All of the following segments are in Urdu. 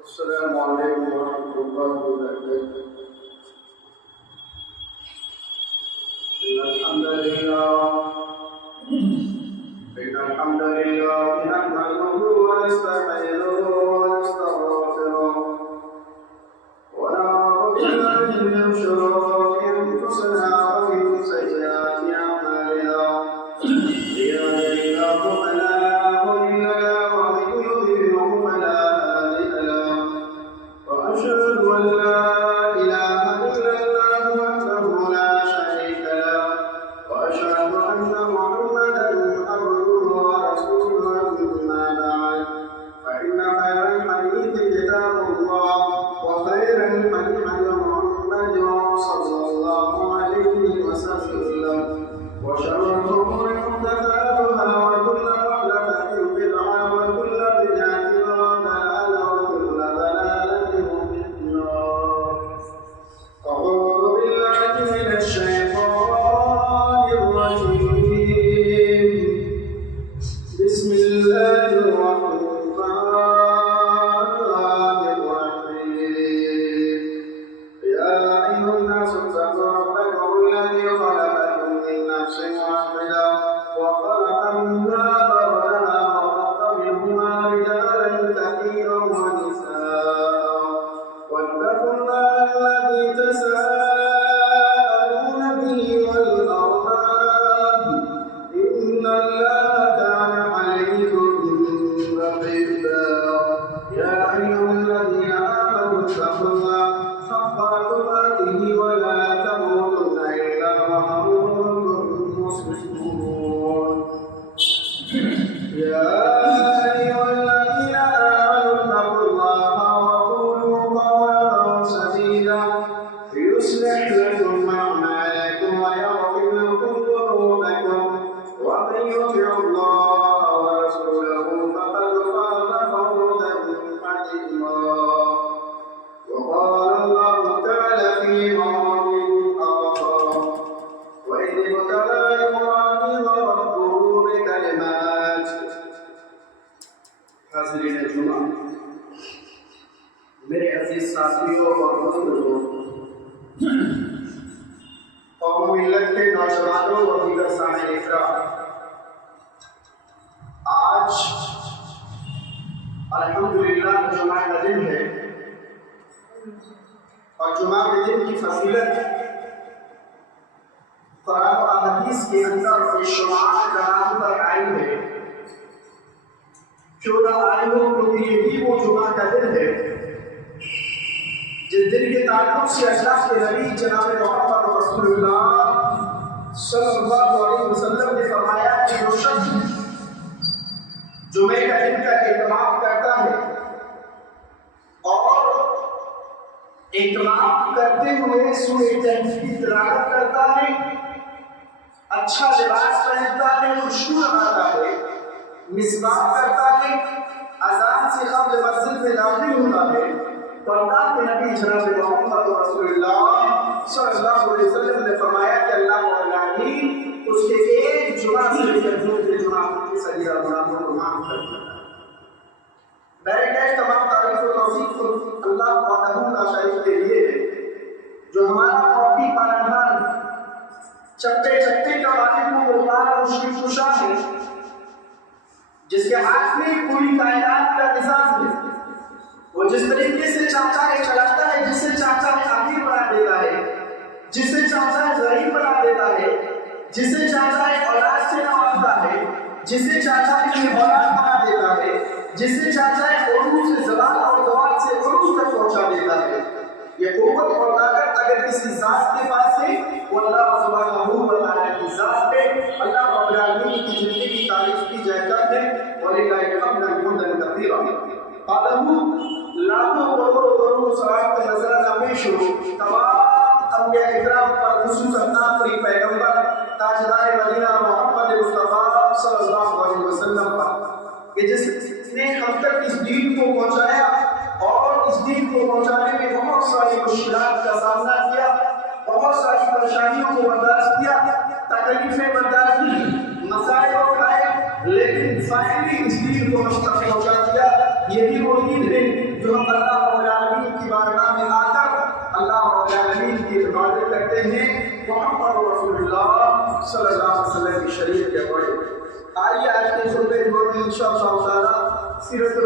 السلام عليكم ورحمة الله وبركاته. إن الحمد لله نحمده ونستعينه ونستغفره ونعوذ بالله من شرور أنفسنا ومن سيئات أعمالنا. من يهده الله فلا مضل له ومن يضلله فلا هادي له. وأشهد أن لا إله إلا الله وحده لا شريك له وأشهد أن محمدا عبده ورسوله. أما بعد فإن خير الحديث كتاب الله وخير الهدي هدي محمد صلى الله عليه وسلم وشر الأمور محدثاتها وكل محدثة بدعة وكل بدعة ضلالة وكل ضلالة في النار. أعوذ بالله من الشيطان الرجيم. بسم الله الرحمن الرحيم. يا أيها الناس اتقوا ربكم الذي خلقكم من نفس واحدة وخلق منها زوجها وبث منهما رجالا كثيرا ونساء واتقوا الله الذي تساءلون به والأرحام إن الله كان عليكم رقيبا. يا أيها الذين آمنوا اتقوا الله حق تقاته ولا تموتن إلا وأنتم مسلمون. يا أيها الذين آمنوا اتقوا الله وقولوا قولا سديدا يصلح لكم أعمالكم ويغفر لكم ذنوبكم ومن يطع الله ورسوله فقد فاز فوزا عظيما. وقال الله تعالى في موضع آخر: وإذ ابتلى إبراهيم ربه بكلمات. حاضرین جمعہ، میرے عزیز ساتھیوں اور بزرگوں، قوم ملت کے نوجوانوں اور دیگر سامعین اکرام، آج الحمدللہ جمعہ کا دن ہے اور جمعہ کے دن کی فضیلت قرآن و حدیث کے اندر شمار کلام پر آئی ہے. کیوں نہ آئی ہو کیونکہ یہی وہ جمعہ کا دن ہے جس دن کے تعلق سے اللہ کے نبی جناب محمد رسول اللہ صلی اللہ علیہ وسلم نے فرمایا کہ جو شخص جمعے کا دن کا اہتمام کرتا ہے اور اہتمام کرتے ہوئے سورہ کہف کی تلاوت کرتا ہے، اچھا لباس پہنتا ہے، خوشبو لگاتا ہے، مسواک کرتا ہے، اذان سے قبل مسجد میں داخل ہوتا ہے، تو اللہ کے نبی جناب محمد رسول اللہ صلی اللہ علیہ وسلم نے فرمایا کہ اللہ رب العالمین اس کے ایک جمعہ سے لے کر دوسرے جمعہ کی صغیرہ گناہوں کو معاف کر دیتا ہے. میرے کہے تمام تعریف و توصیف اللہ وحدہ لا شریک کے لیے ہے جو ہمارا قومی پالنہار، چپے چپے کا مالک مقدار اور مشکل کشا ہے، جس کے ہاتھ میں پوری کائنات کا نظام ہے. وہ جس طریقے سے چاہتا ہے چلاتا ہے، جسے چاہتا ہے امیر بنا دیتا ہے، جسے چاہتا ہے غریب بنا دیتا ہے، جسے چاہتا ہے اولاد سے نوازتا ہے، جسے چاہتا ہے کہ اولاد بنا دیتا ہے، جسے چاہتا ہے عروج سے زبان اور زبان سے عروج تک پہنچا دیتا ہے. یہ قوت اور طاقت اگر کسی ذات کے پاس ہے وہ اللہ سبحانہ و تعالیٰ کی ذات ہے. اللہ رب العالمین کی جتنی بھی تعریف کی جائے کرتے وَلِلَّهِ الْحَمْدُ حَمْدًا كَثِيرًا. قَالَهُ لاکھوں کروڑوں درود سلام کا نذرانہ پیش ہو تمام انبیاء اکرام پر، خصوصاً آخری پیغمبر تاجدار مدینہ محمد مصطفیٰ صلی اللہ علیہ وسلم پر کہ جس نے ہم تک اس دین کو پہنچایا اور اس دین کو پہنچانے میں بہت ساری مشکلات کا سامنا کیا، بہت ساری پریشانیوں کو برداشت کیا، تکلیفیں برداشت کی، مسائل اٹھائے، لیکن فائنلی اس دین کو ہم تک پہنچا دیا. یہی وہ عید ہے جو ہم اللہ رب العالمین کی بارگاہ میں آ کر اللہ رب العالمین کی عبادت کرتے ہیں محمد رسول اللہ صلی اللہ علیہ وسلم کی شریعت کے پڑھے. آئیے آج کے خطبے میں انشاءاللہ تعالی سیرت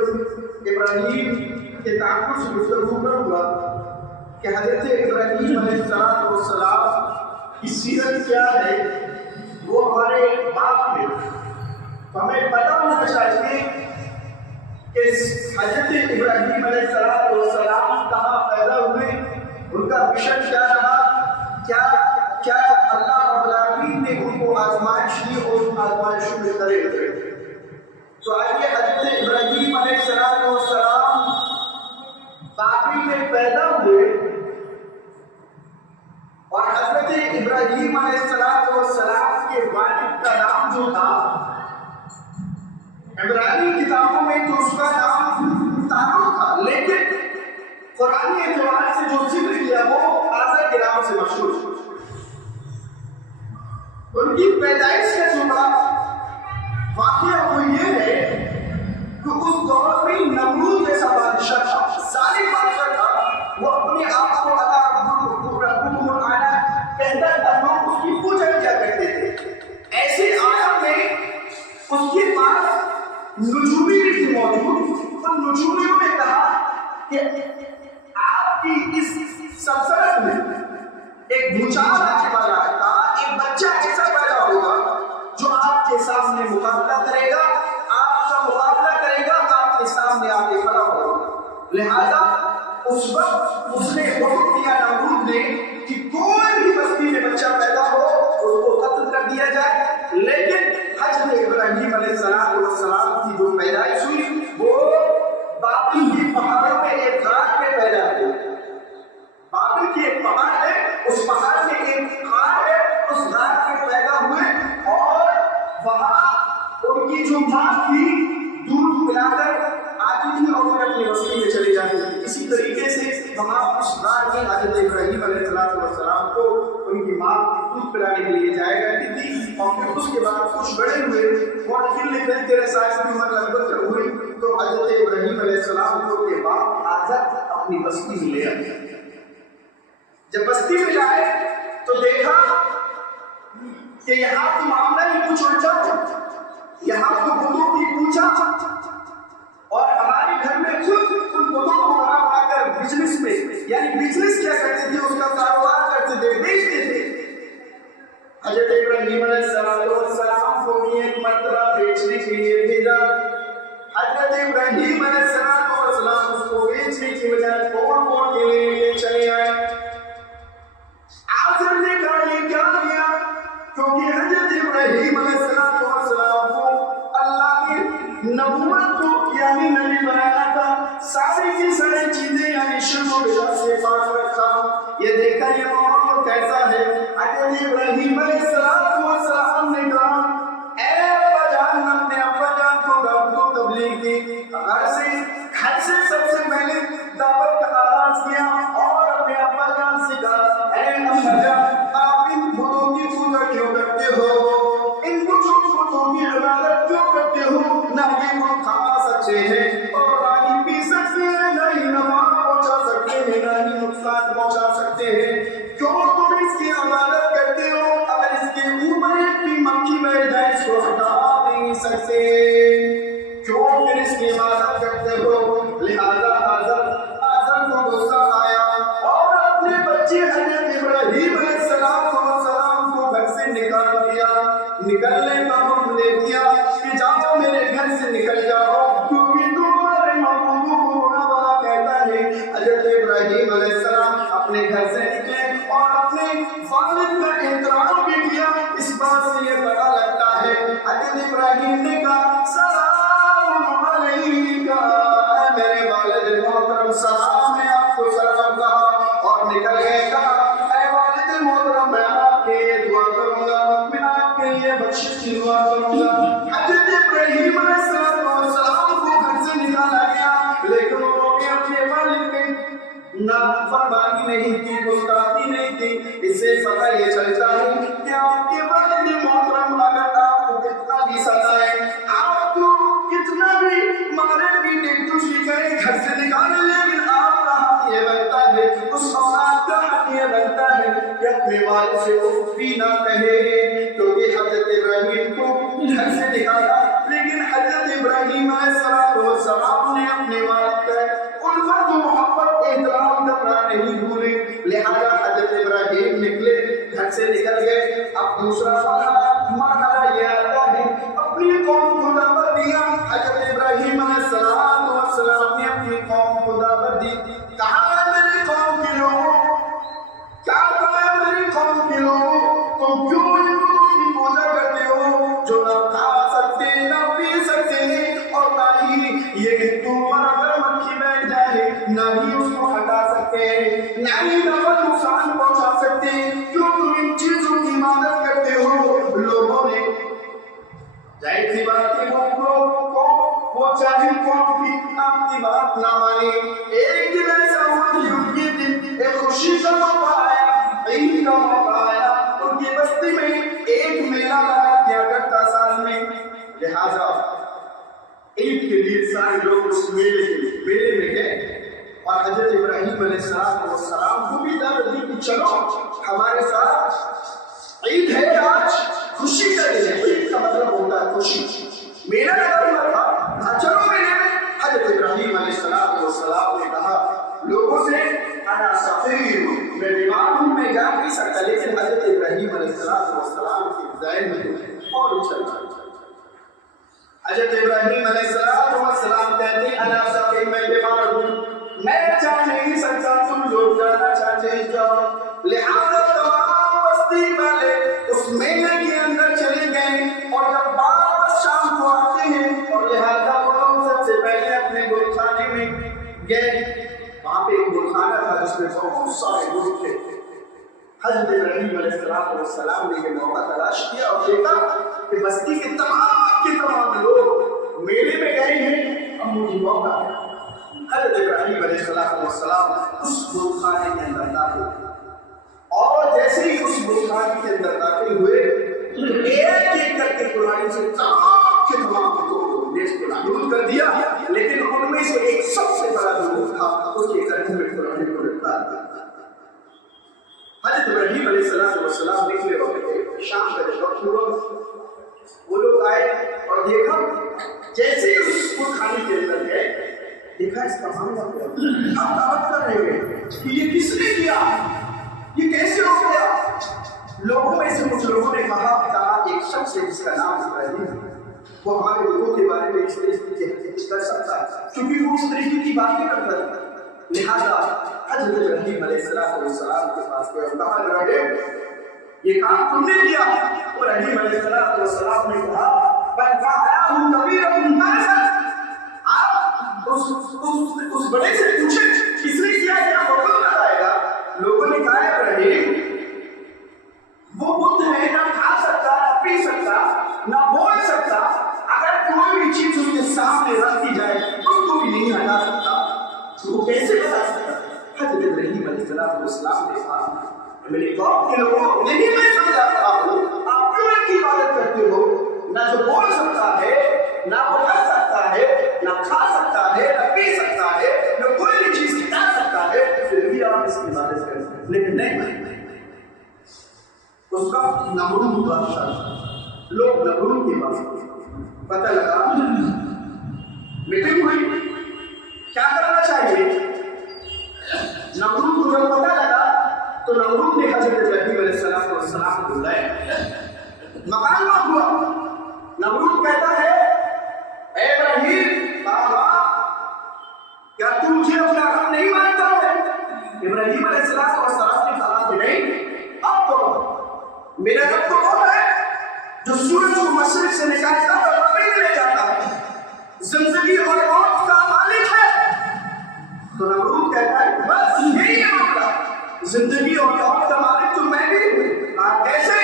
ابراہیم کے تعلق سے گفتگو کروں گا کہ حضرت ابراہیم علیہ السلام کی سیرت کیا ہے. وہ ہمارے باپ میں ہمیں پتہ ہونا چاہیے کہ حضرت ابراہیم علیہ السلام کہاں پیدا ہوئے, ان کا مشن کیا رہا, کیا اللہ رب العالمین نے ان کو آزمائش دی اور ان آزمائشوں میں کرے ہوئے. تو آئیے حضرت ابراہیم علیہ السلام بابل میں پیدا ہوئے اور حضرت ابراہیم علیہ السلام کے والد کا نام جو تھا عبرانی کتابوں میں تو اس کا نام تارو تھا, لیکن قرآن اعتبار سے جو ذکر کیا وہ آزر کے نام سے مشہور. ان کی پیدائش کا جو بڑا واقعہ وہ یہ ہے کہ اس دور میں نمرود جیسا بادشاہ تھا, ظالم بادشاہ تھا. وہ اپنے آپ کو اللہ رب العالمین کہتا تھا, لوگ اس کی پوجا کیا کرتے تھے. ایسے عالم میں اس کے پاس نجومی بھی تھی موجود. ان نجومیوں نے کہا کہ آپ کی اس سلطنت میں ایک بھوچال آنے والا ہے, ایک بچہ ایسا پیدا ہوگا جو آپ کے سامنے مقابلہ کرے گا, آپ کا مقابلہ کرے گا, آپ کے سامنے آ کے کھڑا ہوگا. لہذا اس وقت اس نے حکم دیا نمرود نے کہ کوئی بھی بستی میں بچہ پیدا ہو اس کو قتل کر دیا جائے. لیکن حضرت ابراہیم علیہ السلام کی جو پیدائش ہوئی وہ بابل کی پہاڑوں میں ایک غار میں پیدا ہوئی. بابل کی ایک پہاڑ ہے, اس پہاڑ میں ایک غار ہے, اس غار میں پیدا ہوئے اور وہاں ان کی جو ماں تھی دودھ پلا کر آتی تھی اور پھر اپنی بستی میں چلی جاتی تھی. اسی طریقے سے وہاں اس غار میں حضرت ابراہیم علیہ السلام کو ان کی ماں دودھ پلانے کے لیے جایا کرتی تھی. اور پھر اس کے بعد کچھ بڑے ہوئے اور پھر لکھنے تیرے سائز کی عمر لگ بھگ ہوئی تو حضرت ابراہیم علیہ السلام کو کے باپ آزاد اپنی بستی میں لے آئے. جب بستی میں جائے تو دیکھا کہ یہاں تو معاملہ ہی کچھ الٹا ہے. یہاں تو بتوں کی پوجا اور ہمارے گھر میں خود ان بتوں کو بنا کر بزنس میں یعنی بزنس کیا کرتے تھے, اس کا کاروبار کرتے تھے, بیچتے تھے. حضرت ابراہیم علیہ السلام کو ایک مرتبہ بیچنے کے لیے بھیجا. حضرت ابراہیم علیہ السلام اس کو بیچنے کی بجائے توڑ کے لیے چلے آئے. آزر نے کہا یہ کیا کیا, کیونکہ حضرت ابراہیم علیہ السلام کو اللہ نے نبوت کو یعنی نبی بنایا تھا. ساری کی ساری چیزیں یعنی شرک و بدعت سے پاک رکھا. یہ دیکھا یہ ماحول کیسا ہے. حضرت ابراہیم علیہ السلام نے کہا اے ابا جان, اپنے ابا جان کو دعوت و تبلیغ کی. گھر سے سب سے پہلے دعوت کا آغاز کیا اور اپنے ابا جان سے کہا اے ابا جان, آپ ان بتوں کی پوجا کیوں کرتے ہو, ان بتوں کی عبادت کیوں کرتے ہو. نہ یہ وہ کھا سکتے ہیں اور نہ ہی پی سکتے ہیں, نہ ہی نفع پہنچا سکتے ہیں, نہ ہی نقصان پہنچا سکتے ہیں. کیوں تم اس کی عبادت کرتے ہو؟ اگر اس کے اوپر ایک بھی مکھی بیٹھ جائے اس کو ہٹا نہیں سکتے. کیوں پھر اس کی عبادت کرتے ہو؟ لہذا آزر کو غصہ آیا اور اپنے بچے حضرت ابراہیم علیہ السلام کو گھر سے نکال دیا. نکلنے کا حکم دے دیا کہ جاؤ میرے گھر سے نکل جاؤ, کیونکہ تمہارے معبودوں کو بڑا بڑا کہتا ہے. حضرت ابراہیم علیہ السلام اپنے گھر سے نکلے اور اپنے والد کا احترام بھی کیا. اس بات سے یہ پتہ لگتا ہے حضرت ابراہیم نے کہا سلام علیکم, میرے والد محترم سلام ہے آپ کو سلام کہا اور نکل گئے. کہا اے والد محترم میں آپ کے لیے دعا کروں گا, میں آپ کے لیے بخشش کی دعا کروں گا. حضرت ابراہیم علیہ السلام کو گھر سے نکالا گیا, لیکن انہوں نے اپنے والد کے نافرمانی نہیں کی, گستاخی نہیں کی. اس سے پتہ یہ چلتا ہے کہ آپ کے والد محترم اگر آپ کو کتنا بھی ستائے, آپ کو کتنا بھی مارے پیٹے, دوسری اپنے والد سے اف بھی نہ کہے، کیونکہ حضرت ابراہیم کو گھر سے نکالا، لیکن حضرت ابراہیم علیہ السلام نے اپنے والد کا الفت و محبت احترام کرنا نہیں بھولے، لہذا حضرت ابراہیم نکلے، گھر سے نکل گئے۔ اب دوسرا مرحلہ یہ آتا ہے اپنی قوم کو دعوت دیا۔ حضرت ابراہیم علیہ السلام نے اپنی قوم کو دعوت دی، کہا میری قوم کے لوگوں، کیا کہا میری قوم کے لوگوں، تم کیوں ان بتوں کی پوجا کرتے ہو جو نہ کھا سکتے نہ پی سکتے ہیں، اور نہ ہی یہ ہندو پر اگر مکھی بیٹھ جائے نہ ہی اس کو ہٹا سکتے ہیں، نہ ہی نفع نقصان پہنچا سکتے ہیں، کیوں تم ان چیزوں کی عبادت کرتے ہو؟ لوگوں نے ظاہر سی بات ہے وہ چاہے قوم کی بات نہ مانے۔ ایک دن ایسا ہوا کہ ان کے دن ایک خوشی کا موقع آیا، عید کا موقع آیا، ان کی بستی میں ایک میلہ لگا کیا کرتا سال میں، لہذا عید کے لیے سارے لوگ اس میلے میں گئے، اور حضرت ابراہیم علیہ السلام کو بھی دعوت دی کہ چلو ہمارے ساتھ، عید ہے آج، خوشی کا دن ہے، عید کا مطلب ہوتا ہے خوشی، میلہ لگا ہوا تھا، چلو میلے میں۔ حضرت ابراہیم علیہ السلام نے کہا لوگوں سے انا سفیر، میں بیمار ہوں، میں جا نہیں سکتا، لیکن حضرت ابراہیم علیہ السلام کے ذہن میں اور چلتا۔ حضرت ابراہیم علیہ السلام کہتے ہیں انا سفیر، میں بیمار ہوں، میں جا نہیں سکتا، تم لوگ جانا چاہتے ہیں جاؤ۔ لہذا تمام بستی والے اس میلے کے اندر چلے گئے، اور جب واپس شام کو آتے ہیں اور لہذا وہ لوگ سب سے پہلے اپنے گلخانے میں گئے، وہاں پہ ایک گلخانہ تھا جس میں بہت سارے لوگ تھے۔ حضرت ابراہیم علیہ السلام نے یہ موقع تلاش کیا اور دیکھا کہ بستی کے تمام لوگ میلے میں گئے ہیں، اب مجھے موقع ہے۔ حضرت ابراہیم علیہ السلام اس گلخانے کے اندر داخل، اور جیسے ہی اس گلخانے کے اندر داخل ہوئے، ایک کر کے قرآن سے تمام کو نیز کو نابود کر دیا، لیکن ان میں سے ایک سب سے بڑا جو تھا اس کے قدم میں قرآن کو رکھا دیا۔ حضرت ابراہیم علیہ السلام نکلے اور شام کا جب وقت ہوا، وہ لوگ آئے اور دیکھا، جیسے ہی اس گلخانے کے اندر گئے، دیکھا اس کا معاملہ کیا، آپ دعوت کر رہے ہیں کہ یہ کس نے کیا، یہ کیسے ہو گیا؟ لوگوں میں سے کچھ لوگوں نے کہا ایک شخص ہے جس کا نام ابراہیم ہے، وہ ہمارے لوگوں کے بارے میں اس طریقے کی کر سکتا ہے، کیونکہ وہ اس طریقے کی باتیں کرتا ہے۔ لہذا حضرت ابراہیم علیہ السلام کے پاس گئے اور کہا ابراہیم یہ کام تم نے کیا؟ ابراہیم علیہ السلام نے کہا بل فعلہ کبیرکم هذا، آپ اس بڑے سے پوچھیں کس نے کیا، کیا حکم لگائے گا؟ لوگوں نے کہا ابراہیم وہ بت ہے، نہ کھا سکتا نہ پی سکتا نہ بول سکتا، اگر کوئی بھی چیز اس کے سامنے رکھ دی جائے اس کو بھی نہیں ہٹا سکتا، تو وہ کیسے بتا سکتا؟ حضرت ابراہیم علیہ السلام نے کہا میری قوم کے لوگوں نہیں میں سمجھاتا ہوں، آپ کیوں ان کی عبادت کرتے ہو؟ نہ جو بول سکتا ہے، نہ وہ کر سکتا ہے، نہ کھا سکتا ہے، نہ پی سکتا ہے، نہ کوئی بھی چیز ہٹا سکتا ہے، پھر بھی آپ اس کی عبادت کرتے ہیں۔ لیکن نہیں، اس کا نمرود بادشاہ تھا، لوگ نمرود کے پاس پتہ لگا میٹنگ ہوئی، کیا کرنا چاہیے؟ نمرود کو جب پتہ لگا تو نمرود نے حضرت ابراہیم علیہ السلام کو بلایا، مکالمہ ہوا۔ نمرود کہتا ہے اے ابراہیم بابا کیا تو مجھے اپنا رب نہیں مانتا ہے؟ ابراہیم علیہ السلام نے کہا کہ نہیں، اب تو میرا رب تو وہ ہے جو سورج کو مشرق سے نکالتا ہے اور مغرب میں لے جاتا ہے، زندگی اور موت کا مالک ہے۔ تو نمرود کہتا ہے بس یہی ہے معاملہ، زندگی اور موت کا مالک تو میں بھی ہوں۔ آپ کیسے؟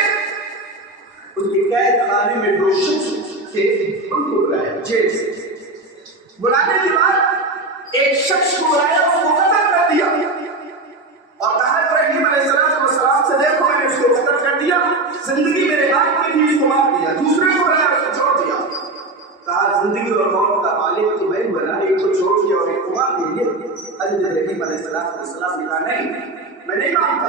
اس کے قید خانے میں دو شخص تھے، ان کو بلایا جیل سے، بلانے کے بعد ایک شخص کو بلایا، اس کو قتل کر دیا اور کہا ابراہیم علیہ السلام سے دیکھو میں نے اس کو قتل کر دیا، زندگی میرے ہاتھ میں تھی، اس کو مار دیا۔ دوسرے کو بلایا، اس کو چھوڑ دیا، کہا زندگی اور موت کا مالک تو میں بنا، ایک کو چھوڑ دیا اور ایک کو مار دیا۔ حضرت ابراہیم علیہ السلام نے کہا نہیں، میں نہیں مانتا،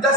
10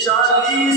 40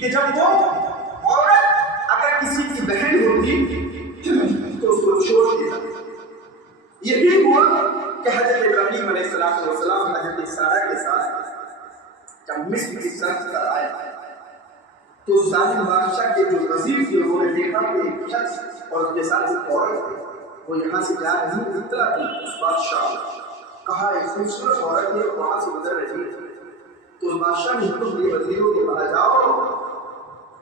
کہ جب وہ عورت اگر کسی کی بہن ہوتی تو اس کو چھوڑ دیا. یہی ہوا کہ حضرت ابراہیم علیہ السلام حضرت سارہ کے ساتھ جب مصر کی سرحد پر آئے تو ظالم بادشاہ کے جو وزیر تھے انہوں نے دیکھا کہ ایک شخص اور اس کے ساتھ ایک عورت وہ یہاں سے جا رہی ہے. اطلاع کی اس بادشاہ کہا ایک خوبصورت عورت ہے وہاں سے گزر رہی ہے. تو اس بادشاہ نے حکم دیا وزیروں کو کہا جاؤ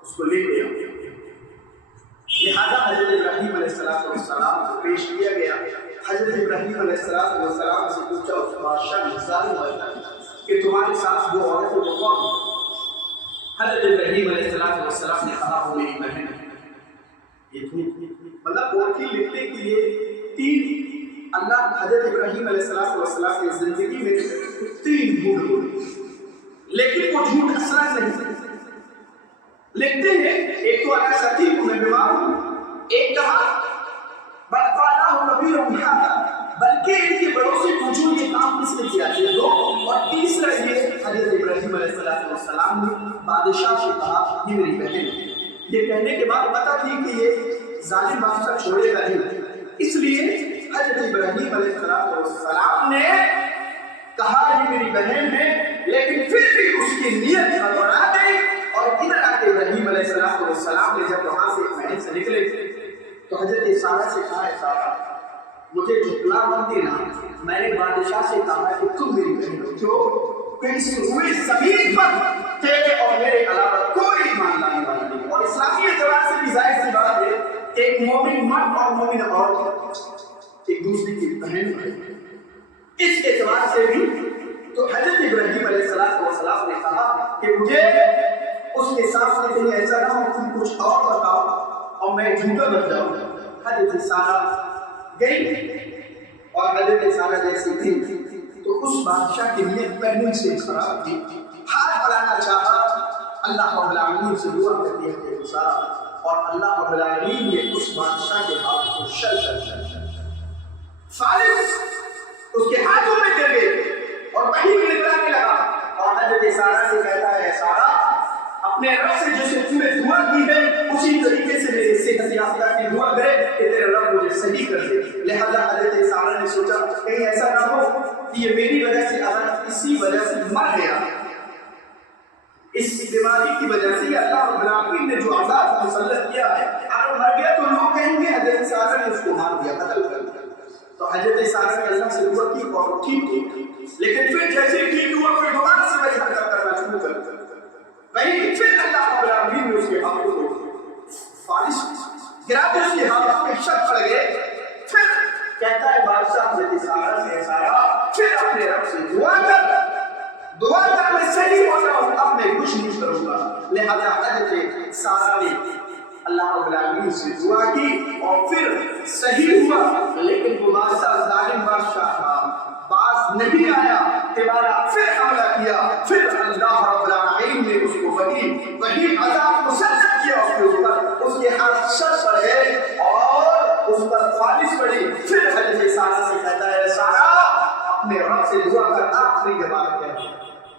اس کو لے کے آؤ. لہذا حضرت ابراہیم علیہ السلام کو پیش کیا گیا. حضرت ابراہیم علیہ السلام سے پوچھا اس بادشاہ نے ظالم بادشاہ کہ تمہارے ساتھ وہ عورت ہے وہ کون ہے؟ حضرت ابراہیم علیہ السلام نے کہا وہ میری بہن ہے. مطلب پوتھی لکھنے کے لیے تین اللہ حضرت ابراہیم علیہ السلام کی زندگی میں تین جھوٹ بولے لیکن وہ جھوٹ اثر نہیں لکھتے ہیں. ایک تو اللہ سطیب میں بیمار ہوں, ایک کہا بلکہ ان کے بڑوں سے پوچھو یہ کام کس نے کیا یہ دو. اور تیسرا یہ حضرت ابراہیم علیہ السلام نے بادشاہ سے کہا یہ میری بہن ہے. یہ کہنے کے بعد پتہ تھی کہ یہ ظالم بادشاہ چھوڑے گا نہیں, اس لیے حضرت ابراہیم علیہ السلام نے کہا یہ میری بہن ہے. لیکن پھر بھی اس کی نیت گڑبڑا گئی اور ادھر آ کے ابراہیم علیہ السلام نے جب وہاں سے محل سے نکلے تو حضرت سارہ سے کہا ہے سارہ مجھے جھٹلا مت دینا, میں نے بادشاہ سے کہا کہ تم میری بہن ہو جو کہ اس روئے زمین پر تیرے اور میرے علاوہ کوئی ایمان لانے والا نہیں. اور اسلامی اعتبار سے بھی ظاہر سی بات ہے ایک مومن مرد اور مومن عورت ایک دوسرے کی بہن ہے. اس اعتبار سے بھی تو حضرت ابراہیم علیہ السلام نے کہا کہ مجھے اس کے سامنے کہیں ایسا نہ ہو تم کچھ اور بتاؤ اور میں جھوٹا بن جاؤں. حضرت سارہ گئی اور حضرت سارہ جیسے گئی تو اس بادشاہ کی نیت پہلے سے خراب تھی. ہاتھ بڑھانا چاہا, اللہ رب العالمین سے دعا کر دیا کہ سارہ, اور اللہ رب العالمین نے اس بادشاہ کے ہاتھ کو فارغ اس کے ہاتھوں میں گر گئے اور وہی گرنے لگا. اور حضرت سارہ سے کہتا ہے سارہ اپنے رب سے جیسے تم نے دعا کی ہے اسی طریقے سے میرے صحت یافتہ کی دعا کرے کہ تیرے رب مجھے صحیح کر دے. لہذا حضرت سارہ نے سوچا کہیں ایسا نہ ہو کہ یہ میری وجہ سے اگر اسی وجہ سے مر گیا, اس بیماری کی وجہ سے اللہ رب العالمین نے جو عذاب مسلط کیا ہے اگر مر گیا تو لوگ کہیں گے حضرت سارہ نے اس کو مار دیا, قتل کر دیا. تو حضرت سارہ نے اللہ سے دعا کی اور ٹھیک ہوئی. لیکن پھر جیسے ٹھیک ہوا پھر دوبارہ سے وہی حرکت کرنا شروع کر دیا. وہیں پھر اللہ رب العالمین نے اس کے ہاتھوں کو فارغ گرا کے اس کے ہاتھوں میں شک پڑ گئے. پھر کہتا ہے بادشاہ حضرت سارہ سے سارہ پھر اپنے رب سے دعا کر میں صحیح ہو جاؤں, اب میں کچھ نہیں کروں گا. لہذا حضرت سارہ نے اللہ رب العالمین سے دعا کی اور پھر صحیح ہوا. لیکن وہ بادشاہ ظالم بادشاہ تھا, باز نہیں آیا, تمہارا پھر حملہ کیا. پھر اللہ رب العالمین نے اس کو وہی عذاب مسلط کیا اس کے اوپر, اس کے ہاتھ شر پڑ گئے اور اس پر فالش پڑی. پھر حضرت سارہ سے کہتا ہے سارہ اپنے رب سے دعا کر آخری جواب ہے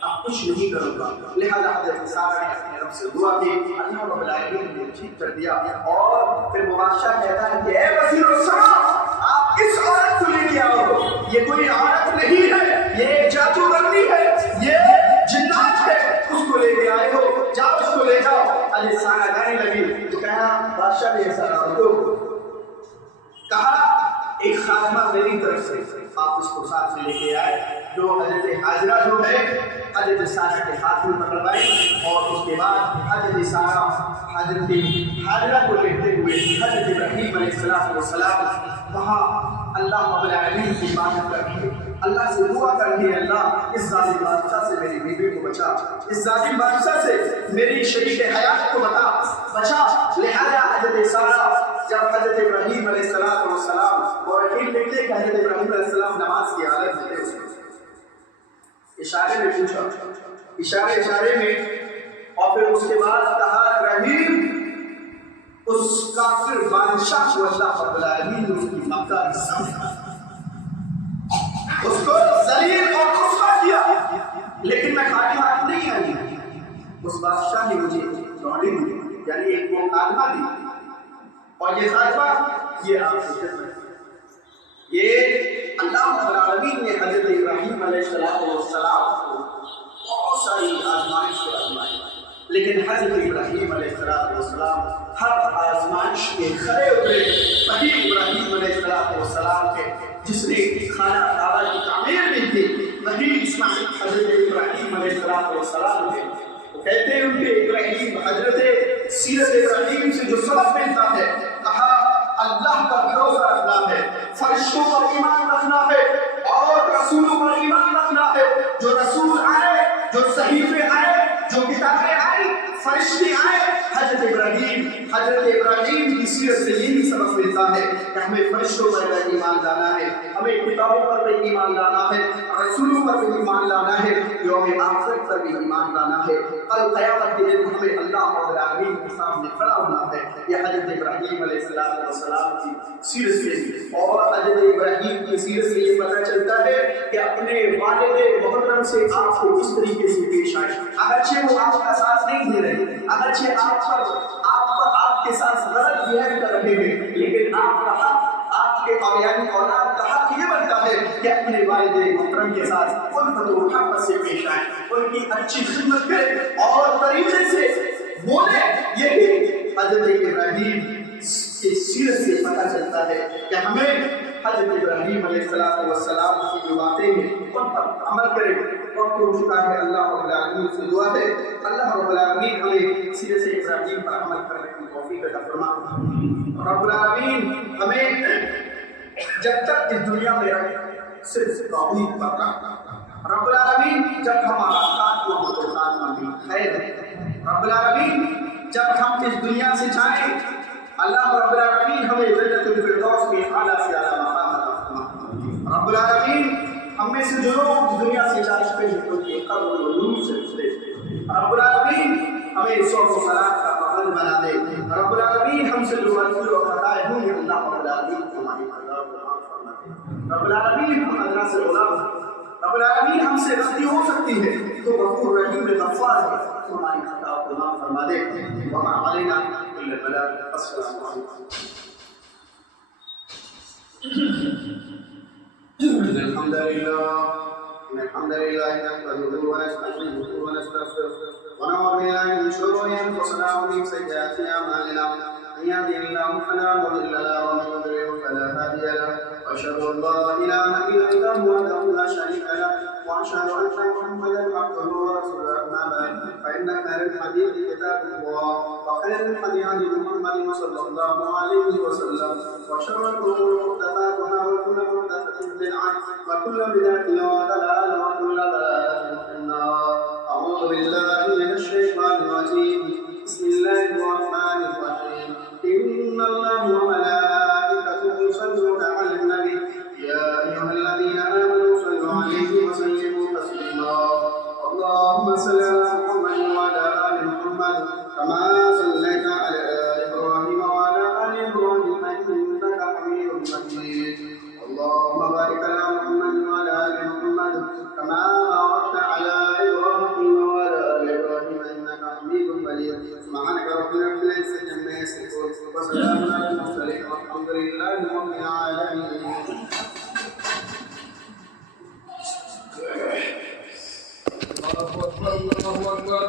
اب کچھ نہیں کروں گا. لہذا حضرت سارہ نے اپنے رب سے دعا کی, اللہ رب العالمین نے ٹھیک کر دیا. اور پھر بادشاہ کہتا ہے کہ اے وزیر السلام آپ اس عورت کو لے کے آؤ, یہ کوئی عورت نہیں ہے, یہ جادوگرنی ہے, یہ جنات ہے, اس کو لے کے آئے ہو, جاؤ اس کو لے جاؤ. حضرت سارہ گانے لگی تو کہا بادشاہ نے ایسا کہا ایک خاتمہ میری طرف سے آپ اس کو ساتھ میں لے کے آئے جو حضرت حاجرہ جو ہے حضرت سارہ کے ہاتھ میں پکڑوائی. اور اس کے بعد حضرت سارہ حضرت حاجرہ کو لیتے ہوئے حضرت ابراہیم علیہ السلام وہاں اللہ رب العالمین کی عبادت کر رہی ہے, اللہ سے دعا کر رہی ہے اللہ اس ظالم بادشاہ سے میری بیوی کو بچا, اس ظالم بادشاہ سے میری شریک حیات کو بچا. لہذا حضرت سارہ جب حضرت ابراہیم علیہ السلام اور لکھتے کہ حضرت ابراہیم علیہ السلام نماز کی حالت میں تھے, اشارے میں پوچھا, اشارے میں, اور پھر اس کے بعد کہا ابراہیم اس کافر بادشاہ کو اللہ رب العالمین نے اس کی مکہ کی سمجھا, اس کو ذلیل اور رسوا کیا. لیکن میں خالی ہاتھ نہیں آئی, اس بادشاہ نے مجھے خاتمہ دی، اور یہ خاتمہ یہ آپ کی خدمت ہے۔ یہ اللہ رب العالمین نے حضرت ابراہیم علیہ السلام کو بہت ساری آزمائش کو آزمائی، لیکن حضرت ابراہیم علیہ السلام ہر آزمائش میں کھڑے اترے۔ وہی ابراہیم علیہ السلام کے جس نے خانہ کعبہ کی تعمیر بھی کی، وہی اسماعیل حضرت ابراہیم علیہ السلام ہے۔ وہ کہتے ہیں ان کے ابراہیم حضرت سیرت ابراہیم سے جو سبق ملتا ہے، کہا اللہ پر بھروسہ رکھنا ہے، فرشتوں پر ایمان رکھنا ہے، اور رسولوں پر ایمان رکھنا ہے۔ جو رسول آئے، جو صحیفے آئے، جو کتابیں آئی، فرشتے آئے، حضرت ابراہیم کی سیرت سے یہی سبق ملتا ہے کہ ہمیں فرشتوں پر بھی ایمان لانا ہے، ہمیں کتابوں پر بھی ایمان لانا ہے، رسولوں پر بھی ایمان لانا ہے، یوم آخرت پر بھی ایمان لانا ہے۔ کل قیامت کے دن ہمیں اللہ رب العالمین کے سامنے کھڑا ہونا ہے۔ یہ حضرت ابراہیم علیہ السلام کی سیرت سے اور حضرت ابراہیم کی سیرت سے یہ پتہ چلتا ہے کہ اپنے والد محترم سے آپ کو کس طریقے سے پیش آئے۔ اگرچہ وہ آپ کا ساتھ نہیں دے رہے، اگرچہ آپ کے ساتھ غلط بہیو کر رہے ہیں، لیکن آپ کا حق، آپ کے اولاد کا حق یہ بنتا ہے کہ اپنے والد محترم کے ساتھ الفت و محبت سے پیش آئیں، ان کی اچھی خدمت کریں اور طریقے سے بولیں۔ یہی حضرت ابراہیم کی سیرت سے پتہ چلتا ہے کہ ہمیں حضرت ابراہیم علیہ السلام کی جو باتیں ہیں ان پر عمل کریں۔ وقت ہو چکا ہے، اللہ رب العالمین سے دعا ہے اللہ رب العالمین ہمیں سیرت ابراہیم پر عمل کرنے کی توفیق عطا فرمائے۔ رب العالمین ہمیں جب تک اس دنیا میں رہے صرف توحید پر رکھنا۔ رب العالمین جب ہمارا خاتمہ ہو تو خاتمہ بھی خیر ہے۔ رب العالمین جب ہم اس دنیا سے جائیں، اللہ رب العالمین ہمیں جنت الفردوس میں اعلیٰ سے اعلیٰ مقام عطا فرمائے۔ رب العالمین ہم میں سے جو لوگ اس دنیا سے جا چکے ہیں ان کے قبر و نور سے پوچھتے ہیں۔ رب العالمین ہمیں صوم و صلاۃ کا پابند بنا دے۔ رب العالمین ہم سے جو غلطی اور خطائیں ہوئی ہیں اللہ رب العالمین ہماری خطاؤں کو معاف فرما دے۔ رب العالمین ہم اللہ سے غلام ہیں، رب العالمین ہم سے غلطی ہو سکتی ہے تو غفور رحیم غفار ہے، تو ہماری خطاؤں کو معاف فرما دے۔ وما علینا الا البلاغ۔ السلام علیکم۔ الحمد لله نحمده ونستعينه ونستغفره ونعوذ بالله من شرور انفسنا ومن سيئات اعمالنا، من يهده الله فلا مضل له ومن يضلل فلا هادي له، واشهد ان لا اله الا الله وحده لا شريك له، واشهد ان محمدا عبده ورسوله. اما بعد فان خير الحديث كتاب الله، وخير الهدي هدي محمد صلى الله عليه وسلم، وشر الامور محدثاتها، وكل محدثه بدعه، وكل بدعه ضلاله، وكل ضلاله في النار. اعوذ بالله من الشيطان الرجيم. بسم الله الرحمن الرحيم. ان الله وملائكته يصلون على النبي يا ايها الذين امنوا صلوا عليه وسلموا تسليما. اللهم صل على محمد وعلى ال محمد كما صليت على ال ابراهيم وعلى ال ابراهيم انك حميد مجيد. اللهم بارك على محمد وعلى ال محمد كما باركت على ابراهيم وعلى ال ابراهيم انك حميد مجيد. سبحانك ربنا رب العزه عما يصفون وسلام على المرسلين والحمد لله رب العالمين. الله اكبر الله اكبر.